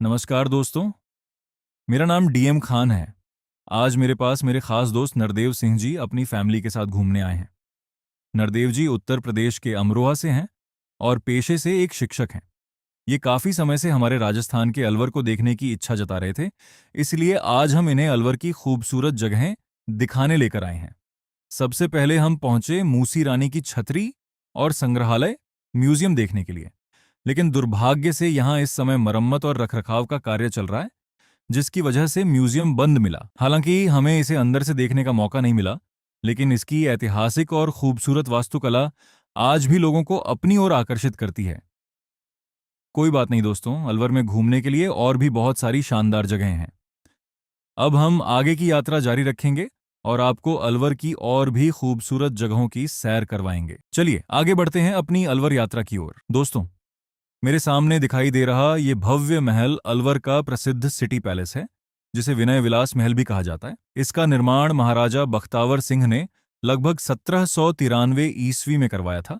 नमस्कार दोस्तों, मेरा नाम डीएम खान है। आज मेरे पास मेरे खास दोस्त नरदेव सिंह जी अपनी फैमिली के साथ घूमने आए हैं। नरदेव जी उत्तर प्रदेश के अमरोहा से हैं और पेशे से एक शिक्षक हैं। ये काफ़ी समय से हमारे राजस्थान के अलवर को देखने की इच्छा जता रहे थे, इसलिए आज हम इन्हें अलवर की खूबसूरत जगहें दिखाने लेकर आए हैं। सबसे पहले हम पहुंचे मूसी रानी की छतरी और संग्रहालय म्यूजियम देखने के लिए, लेकिन दुर्भाग्य से यहाँ इस समय मरम्मत और रखरखाव का कार्य चल रहा है, जिसकी वजह से म्यूजियम बंद मिला। हालांकि हमें इसे अंदर से देखने का मौका नहीं मिला, लेकिन इसकी ऐतिहासिक और खूबसूरत वास्तुकला आज भी लोगों को अपनी ओर आकर्षित करती है। कोई बात नहीं दोस्तों, अलवर में घूमने के लिए और भी बहुत सारी शानदार जगहें हैं। अब हम आगे की यात्रा जारी रखेंगे और आपको अलवर की और भी खूबसूरत जगहों की सैर करवाएंगे। चलिए आगे बढ़ते हैं अपनी अलवर यात्रा की ओर। दोस्तों, मेरे सामने दिखाई दे रहा ये भव्य महल अलवर का प्रसिद्ध सिटी पैलेस है, जिसे विनय विलास महल भी कहा जाता है। इसका निर्माण महाराजा बख्तावर सिंह ने लगभग 1793 ईस्वी में करवाया था।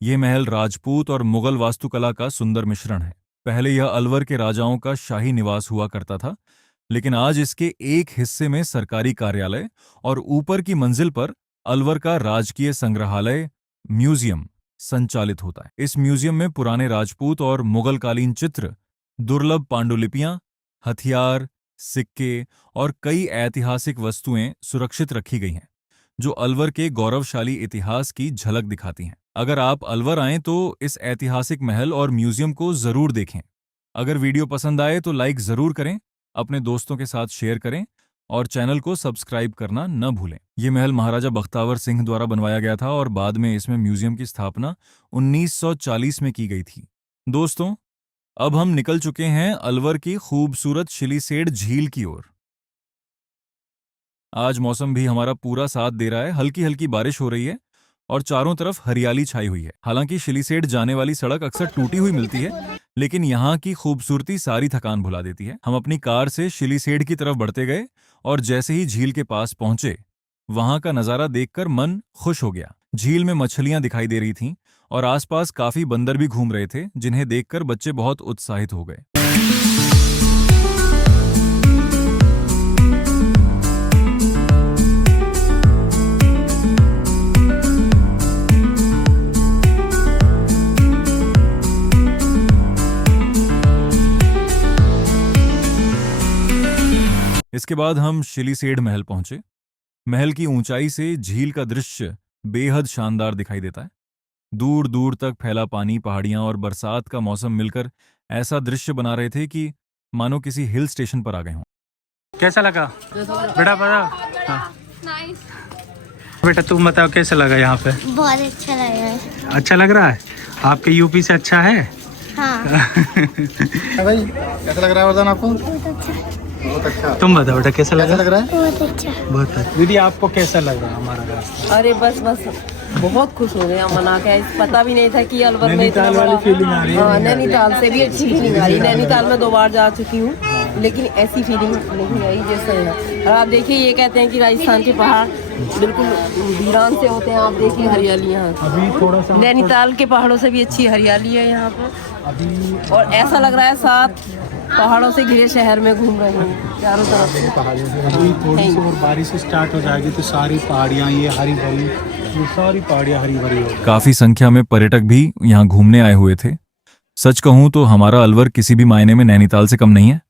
यह महल राजपूत और मुगल वास्तुकला का सुंदर मिश्रण है। पहले यह अलवर के राजाओं का शाही निवास हुआ करता था, लेकिन आज इसके एक हिस्से में सरकारी कार्यालय और ऊपर की मंजिल पर अलवर का राजकीय संग्रहालय म्यूजियम संचालित होता है। इस म्यूजियम में पुराने राजपूत और मुगलकालीन चित्र, दुर्लभ पांडुलिपियां, हथियार, सिक्के और कई ऐतिहासिक वस्तुएं सुरक्षित रखी गई हैं, जो अलवर के गौरवशाली इतिहास की झलक दिखाती हैं। अगर आप अलवर आएं तो इस ऐतिहासिक महल और म्यूजियम को जरूर देखें। अगर वीडियो पसंद आए तो लाइक जरूर करें, अपने दोस्तों के साथ शेयर करें और चैनल को सब्सक्राइब करना न भूलें। ये महल महाराजा बख्तावर सिंह द्वारा बनवाया गया था और बाद में इसमें म्यूजियम की स्थापना 1940 में की गई थी। दोस्तों, अब हम निकल चुके हैं अलवर की खूबसूरत शिलीसेठ झील की ओर। आज मौसम भी हमारा पूरा साथ दे रहा है, हल्की हल्की बारिश हो रही है और चारों तरफ हरियाली छाई हुई है। हालांकि शिलीसेठ जाने वाली सड़क अक्सर टूटी हुई मिलती है, लेकिन यहाँ की खूबसूरती सारी थकान भुला देती है। हम अपनी कार से शिलीसेठ की तरफ बढ़ते गए और जैसे ही झील के पास पहुंचे, वहां का नजारा देखकर मन खुश हो गया। झील में मछलियां दिखाई दे रही थीं और आसपास काफी बंदर भी घूम रहे थे, जिन्हें देखकर बच्चे बहुत उत्साहित हो गए। इसके बाद हम शिलीसेठ महल पहुंचे। महल की ऊंचाई से झील का दृश्य बेहद शानदार दिखाई देता है। दूर दूर तक फैला पानी, पहाड़ियां और बरसात का मौसम मिलकर ऐसा दृश्य बना रहे थे कि मानो किसी हिल स्टेशन पर आ गए हों। कैसा लगा बेटा? पता हाँ। बेटा तुम बताओ कैसा लगा यहाँ पे? बहुत अच्छा लग रहा है। अच्छा लग रहा है? आपके यूपी से अच्छा है? हाँ। भाई कैसा लग रहा है वरदान आपको? बहुत अच्छा। तुम बताओ बेटा कैसा लग लग रहा है? बहुत अच्छा। बहुत अच्छा। दीदी आपको कैसा लग रहा है हमारा रास्ता? अरे बस बहुत खुश हो गया मना के। पता भी नहीं था कि अलवर में इतना नैनीताल वाली फीलिंग आ रही है। हाँ, नैनीताल से भी अच्छी फीलिंग आ रही है। नैनीताल में 2 बार जा चुकी हूँ, लेकिन ऐसी फीलिंग नहीं आई जैसे है। और आप देखिए, ये कहते हैं कि राजस्थान के पहाड़ बिल्कुल वीरान से होते हैं। आप देखिए हरियाली यहाँ अभी थोड़ा सा नैनीताल के पहाड़ों से भी अच्छी हरियाली है यहाँ पर। अभी और ऐसा लग रहा है 7 पहाड़ों से घिरे शहर में घूम रहे हैं चारों तरफ से। पहाड़ियों से अभी थोड़ी सी और बारिश स्टार्ट हो जाएगी तो सारी पहाड़ियाँ ये हरी भरी, ये सारी पहाड़ियाँ हरी भरी हो। काफी संख्या में पर्यटक भी यहाँ घूमने आए हुए थे। सच कहूं तो हमारा अलवर किसी भी मायने में नैनीताल से कम नहीं है।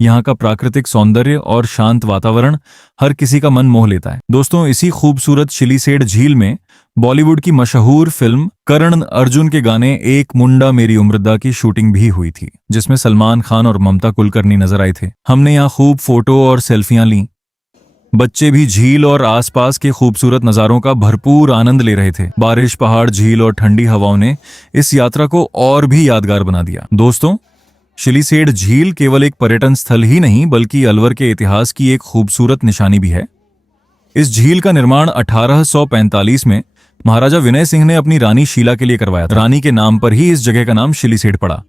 यहाँ का प्राकृतिक सौंदर्य और शांत वातावरण हर किसी का मन मोह लेता है। दोस्तों, इसी खूबसूरत शिलीसेठ झील में बॉलीवुड की मशहूर फिल्म करण अर्जुन के गाने एक मुंडा मेरी उम्रदा की शूटिंग भी हुई थी, जिसमें सलमान खान और ममता कुलकर्णी नजर आए थे। हमने यहाँ खूब फोटो और सेल्फियां ली। बच्चे भी झील और आसपास के खूबसूरत नज़ारों का भरपूर आनंद ले रहे थे। बारिश, पहाड़, झील और ठंडी हवाओं ने इस यात्रा को और भी यादगार बना दिया। दोस्तों, शिलीसेठ झील केवल एक पर्यटन स्थल ही नहीं, बल्कि अलवर के इतिहास की एक खूबसूरत निशानी भी है। इस झील का निर्माण 1845 में महाराजा विनय सिंह ने अपनी रानी शीला के लिए करवाया था। रानी के नाम पर ही इस जगह का नाम शिलीसेठ पड़ा।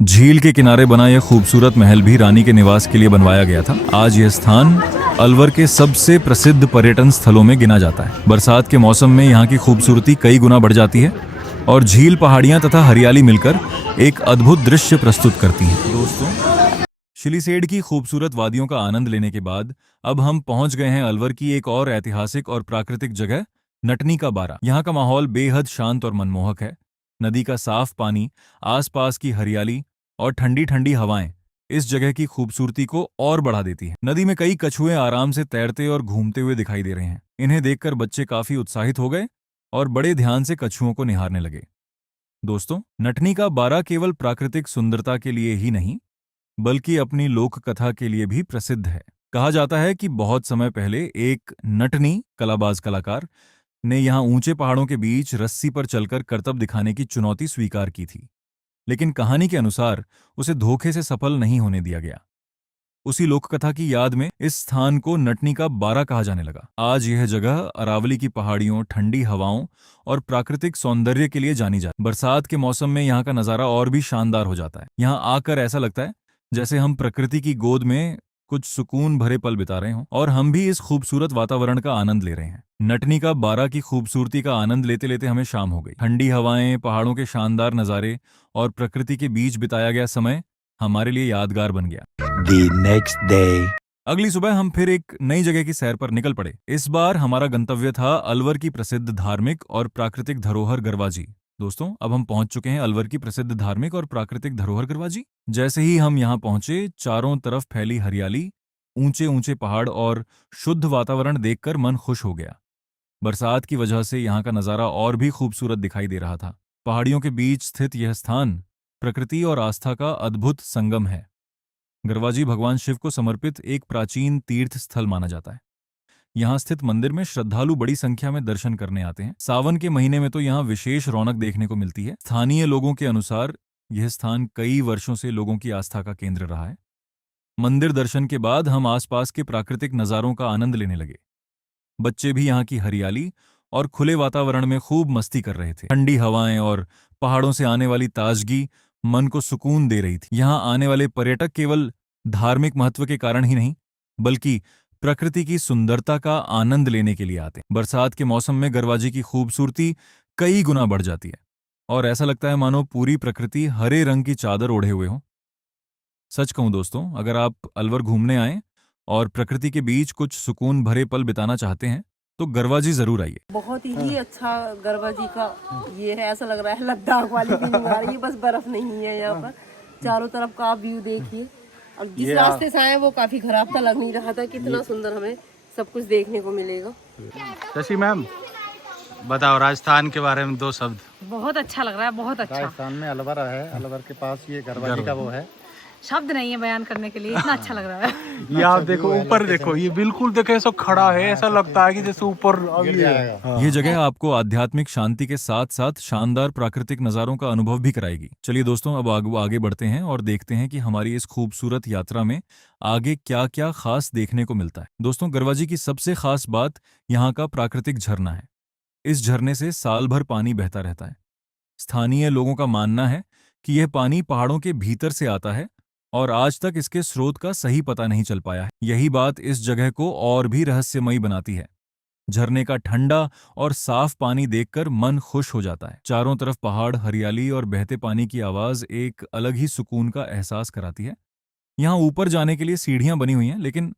झील के किनारे बना यह खूबसूरत महल भी रानी के निवास के लिए बनवाया गया था। आज यह स्थान अलवर के सबसे प्रसिद्ध पर्यटन स्थलों में गिना जाता है। बरसात के मौसम में यहाँ की खूबसूरती कई गुना बढ़ जाती है और झील, पहाड़ियाँ तथा हरियाली मिलकर एक अद्भुत दृश्य प्रस्तुत करती हैं। दोस्तों, शिलीसेड की खूबसूरत वादियों का आनंद लेने के बाद अब हम पहुंच गए हैं अलवर की एक और ऐतिहासिक और प्राकृतिक जगह नटनी का बारा। यहाँ का माहौल बेहद शांत और मनमोहक है। नदी का साफ पानी, आसपास की हरियाली और ठंडी ठंडी हवाएं इस जगह की खूबसूरती को और बढ़ा देती हैं। नदी में कई कछुए आराम से तैरते और घूमते हुए दिखाई दे रहे हैं। इन्हें देखकर बच्चे काफी उत्साहित हो गए और बड़े ध्यान से कछुओं को निहारने लगे। दोस्तों, नटनी का बारा केवल प्राकृतिक सुंदरता के लिए ही नहीं बल्कि अपनी लोक कथा के लिए भी प्रसिद्ध है। कहा जाता है कि बहुत समय पहले एक नटनी कलाबाज कलाकार ने यहाँ ऊंचे पहाड़ों के बीच रस्सी पर चलकर करतब दिखाने की चुनौती स्वीकार की थी, लेकिन कहानी के अनुसार उसे धोखे से सफल नहीं होने दिया गया। उसी लोक कथा की याद में इस स्थान को नटनी का बारा कहा जाने लगा। आज यह जगह अरावली की पहाड़ियों, ठंडी हवाओं और प्राकृतिक सौंदर्य के लिए जानी जाती है। बरसात के मौसम में यहाँ का नजारा और भी शानदार हो जाता है। यहाँ आकर ऐसा लगता है जैसे हम प्रकृति की गोद में कुछ सुकून भरे पल बिता रहे हों और हम भी इस खूबसूरत वातावरण का आनंद ले रहे हैं। नटनी का बारा की खूबसूरती का आनंद लेते लेते हमें शाम हो गई। ठंडी हवाएं, पहाड़ों के शानदार नज़ारे और प्रकृति के बीच बिताया गया समय हमारे लिए यादगार बन गया। The next day. अगली सुबह हम फिर एक नई जगह की सैर पर निकल पड़े। इस बार हमारा गंतव्य था अलवर की प्रसिद्ध धार्मिक और प्राकृतिक धरोहर गरवाजी। दोस्तों, अब हम पहुंच चुके हैं अलवर की प्रसिद्ध धार्मिक और प्राकृतिक धरोहर गरवाजी। जैसे ही हम यहां पहुंचे, चारों तरफ फैली हरियाली, ऊंचे ऊंचे पहाड़ और शुद्ध वातावरण देखकर मन खुश हो गया। बरसात की वजह से यहाँ का नज़ारा और भी खूबसूरत दिखाई दे रहा था। पहाड़ियों के बीच स्थित यह स्थान प्रकृति और आस्था का अद्भुत संगम है। गरवाजी भगवान शिव को समर्पित एक प्राचीन तीर्थ स्थल माना जाता है। यहाँ स्थित मंदिर में श्रद्धालु बड़ी संख्या में दर्शन करने आते हैं। सावन के महीने में तो यहाँ विशेष रौनक देखने को मिलती है। स्थानीय लोगों के अनुसार यह स्थान कई वर्षों से लोगों की आस्था का केंद्र रहा है। मंदिर दर्शन के बाद हम आसपास के प्राकृतिक नज़ारों का आनंद लेने लगे। बच्चे भी यहाँ की हरियाली और खुले वातावरण में खूब मस्ती कर रहे थे। ठंडी हवाएं और पहाड़ों से आने वाली ताजगी मन को सुकून दे रही थी। यहाँ आने वाले पर्यटक केवल धार्मिक महत्व के कारण ही नहीं बल्कि प्रकृति की सुंदरता का आनंद लेने के लिए आते हैं। बरसात के मौसम में गरवाजी की खूबसूरती कई गुना बढ़ जाती है और ऐसा लगता है मानो पूरी प्रकृति हरे रंग की चादर ओढ़े हुए हो। सच कहूं दोस्तों, अगर आप अलवर घूमने आए और प्रकृति के बीच कुछ सुकून भरे पल बिताना चाहते हैं तो गरवाजी जरूर आइए। बहुत ही अच्छा गरबा जी का ये है, ऐसा लग रहा है लद्दाख वाली फीलिंग आ रही है। बस बर्फ नहीं है यहाँ पर, चारों तरफ का व्यू देखिए। और जिस रास्ते से आए वो काफी खराब था, लग नहीं रहा था कितना सुंदर हमें सब कुछ देखने को मिलेगा। शशि मैम, बताओ राजस्थान के बारे में दो शब्द। बहुत अच्छा लग रहा है, बहुत अच्छा। राजस्थान में अलवर है, अलवर के पास ये गरवाजी का वो है। शब्द नहीं है बयान करने के लिए, इतना अच्छा लग रहा है। ये आप देखो ऊपर, देखो ये बिल्कुल देखो ऐसा खड़ा है, ऐसा लगता है कि जैसे ऊपर ये जगह आपको आध्यात्मिक शांति के साथ साथ शानदार प्राकृतिक नज़ारों का अनुभव भी कराएगी। चलिए दोस्तों, अब आगे बढ़ते हैं और देखते हैं कि हमारी इस खूबसूरत यात्रा में आगे क्या क्या खास देखने को मिलता है। दोस्तों, गरवाजी की सबसे खास बात यहाँ का प्राकृतिक झरना है। इस झरने से साल भर पानी बहता रहता है। स्थानीय लोगों का मानना है कि यह पानी पहाड़ों के भीतर से आता है और आज तक इसके स्रोत का सही पता नहीं चल पाया है। यही बात इस जगह को और भी रहस्यमयी बनाती है। झरने का ठंडा और साफ पानी देखकर मन खुश हो जाता है। चारों तरफ पहाड़, हरियाली और बहते पानी की आवाज एक अलग ही सुकून का एहसास कराती है। यहाँ ऊपर जाने के लिए सीढ़ियां बनी हुई हैं, लेकिन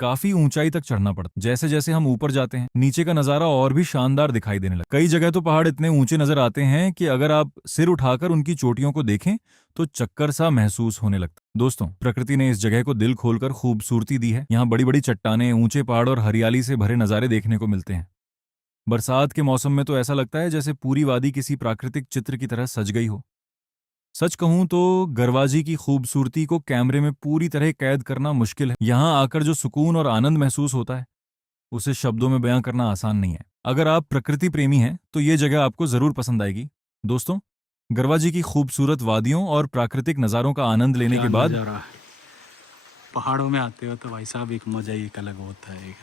काफी ऊंचाई तक चढ़ना पड़ता है। जैसे जैसे हम ऊपर जाते हैं, नीचे का नजारा और भी शानदार दिखाई देने लगता है। कई जगह तो पहाड़ इतने ऊंचे नजर आते हैं कि अगर आप सिर उठाकर उनकी चोटियों को देखें तो चक्कर सा महसूस होने लगता है। दोस्तों, प्रकृति ने इस जगह को दिल खोलकर खूबसूरती दी है। यहाँ बड़ी बड़ी चट्टानें, ऊंचे पहाड़ और हरियाली से भरे नजारे देखने को मिलते हैं। बरसात के मौसम में तो ऐसा लगता है जैसे पूरी वादी किसी प्राकृतिक चित्र की तरह सज गई हो। सच कहूं तो गरवाजी की खूबसूरती को कैमरे में पूरी तरह कैद करना मुश्किल है। यहाँ आकर जो सुकून और आनंद महसूस होता है उसे शब्दों में बयां करना आसान नहीं है। अगर आप प्रकृति प्रेमी हैं तो ये जगह आपको जरूर पसंद आएगी। दोस्तों, गरवाजी की खूबसूरत वादियों और प्राकृतिक नज़ारों का आनंद लेने के बाद पहाड़ों में आते हो तो भाई साहब एक मजा ही एक अलग होता है।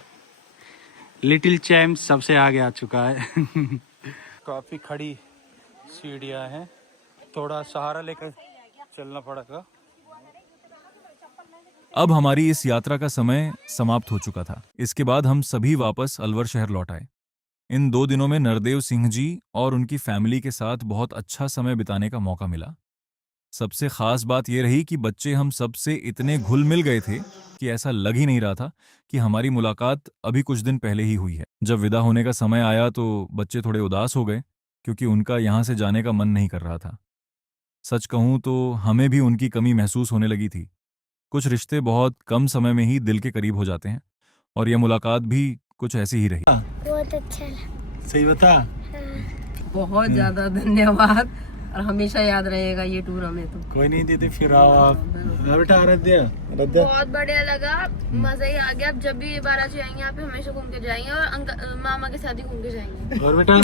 लिटिल चैम्प सबसे आगे आ चुका है। काफी खड़ी सीढ़ियां हैं, थोड़ा सहारा लेकर चलना पड़ेगा। अब हमारी इस यात्रा का समय समाप्त हो चुका था। इसके बाद हम सभी वापस अलवर शहर लौट आए। इन 2 दिनों में नरदेव सिंह जी और उनकी फैमिली के साथ बहुत अच्छा समय बिताने का मौका मिला। सबसे खास बात यह रही कि बच्चे हम सबसे इतने घुल मिल गए थे कि ऐसा लग ही नहीं रहा था कि हमारी मुलाकात अभी कुछ दिन पहले ही हुई है। जब विदा होने का समय आया तो बच्चे थोड़े उदास हो गए क्योंकि उनका यहाँ से जाने का मन नहीं कर रहा था। सच कहूँ तो हमें भी उनकी कमी महसूस होने लगी थी। कुछ रिश्ते बहुत कम समय में ही दिल के करीब हो जाते हैं और यह मुलाकात भी कुछ ऐसी ही रही। बहुत अच्छा लगा। सही बता। बहुत ज्यादा धन्यवाद और हमेशा याद रहेगा ये टूर हमें तो। कोई नहीं दीदी, फिर आओ आप। हाँ बेटा, आराध्या। आराध्या, बहुत बढ़िया लगा, मजा ही आ गया। अब जब भी बारात जाएंगे यहाँ पे हमेशा घूम के जाएंगे और मामा के साथ ही घूम के जाएंगे। और बेटा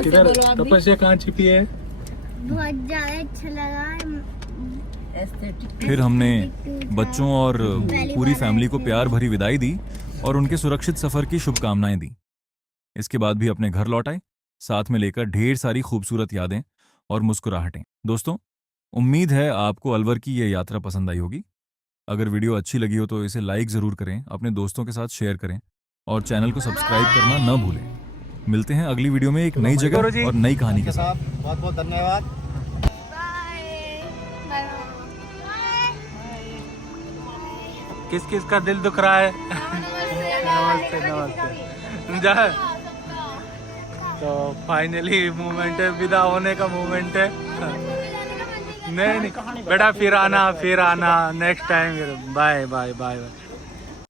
किधर तपस्या कहाँ छिपी है? बहुत ज्यादा अच्छा लगा। फिर हमने बच्चों और पूरी फैमिली को प्यार भरी विदाई दी और उनके सुरक्षित सफर की शुभकामनाएं दी। इसके बाद भी अपने घर लौट आए, साथ में लेकर ढेर सारी खूबसूरत यादें और मुस्कुराहटें। दोस्तों, उम्मीद है आपको अलवर की ये यात्रा पसंद आई होगी। अगर वीडियो अच्छी लगी हो तो इसे लाइक ज़रूर करें, अपने दोस्तों के साथ शेयर करें और चैनल को सब्सक्राइब करना न भूलें। मिलते हैं अगली वीडियो में एक नई जगह और नई कहानी के साथ। बहुत बहुत धन्यवाद। किस किस का दिल दुख रहा है? नमस्ते नमस्ते। जा, तो फाइनली मोमेंट है, विदा होने का मोमेंट है। नहीं बेटा, फिर आना next time. Bye bye bye bye.